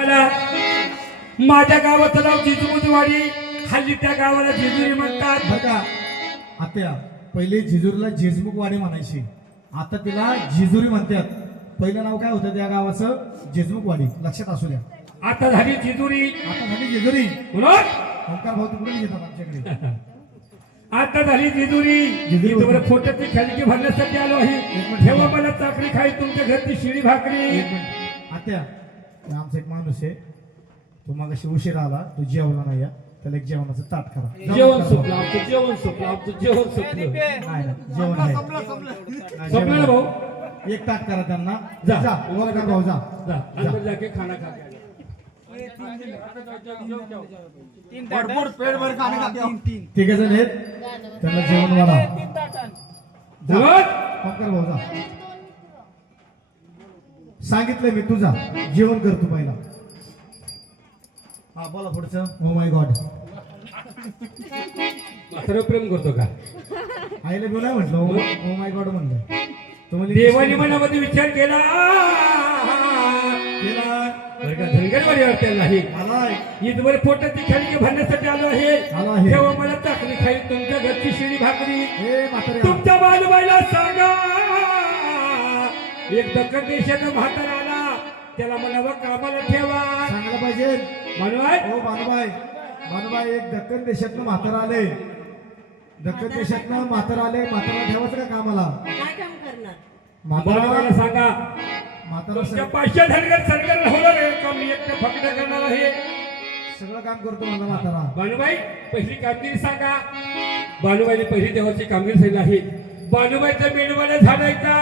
मला माझ्या गावाचं नाव जिजुबुजवाडी, हल्ली त्या गावाला जेजुरी म्हणतात. बरं का आत्या, पहिले जेजुरीला जेजमुखवाडी म्हणायची, आता तिला जेजुरी म्हणतात. पहिलं नाव काय होतं त्या गावाचं? जेजमुखवाडी. लक्षात असू द्या. आता झाली जेजुरी. आता झाली जेजुरी. म्हणून ओंकार भाऊ तिकडून येतात आमच्याकडे. आता झाली जेजुरी. जेजुरी तुम्हाला फोटोची खळगी भरण्यासाठी आलो आहे. ठेवा मला चाकरी खाई तुमच्या घरची शिळी भाकरी. एक मिनिट आत्या, ते आमचा एक माणूस आहे, तो मागाशी उशीर आला, तो जेवला नाही, त्याला एक जेवणाचं ताट करा. जेवण संपलं आमचं, जेवण संपलं आमचं, जेवण संपलं. नाही ना, जेवण आहे. नाही, संपलं ना जेवण भाऊ. आहे. एक ताट करा त्यांना. जा. जा ओंकार भाऊ जा. जा अंदर जाके खाना खा के भरपूर पेट भर खाणे खाते. तिघ जण आहेत, त्यांना जेवण वाढा. जेवण? ओंकार भाऊ जा. सांगितलंय मी, तुझा जेवण कर तू पहिला. हा बोला पुढचं. Oh my God. म्हातारं प्रेम करतो का? आईला बोला नाही म्हटलं, ओ माय गॉड म्हणलं. तुम्हाला देवानी मनामध्ये विचार केला बरं का, धनगरवाडी वाटते नाही. आलाय. ईदवर पोटाची खळगी भरण्यासाठी आलो आलो आहे. आहे. तेव्हा मला चाकरी खाई तुमच्या घरची शिळी भाकरी. ए म्हातारे, तुमच्या बालूबाईला सांगा, एक दक्कन देशाचा म्हातारा आला, त्याला म्हणावं कामाला ठेवा. सांगायला पाहिजे. म्हणून ओ भानुबाई, भानुबाई, एक दक्कन देशातनं म्हातारा आले. दक्कन देशातनं म्हातारा आले, म्हातारा ठेवायचं का कामाला? काय काम करणार? म्हातारा बालूबाईला सांगा, म्हातारा तुमच्या 500 धनगर होणार आहे का? मी एकटं फक्त करणार आहे. सगळं काम करतो माझा म्हातारा. बालूबाई, पहिली कामगिरी सांगा. बालूबाईने पहिली देवाची कामगिरी सांगितली आहे. बालूबाईचा मेंढपाळ झाडायचा,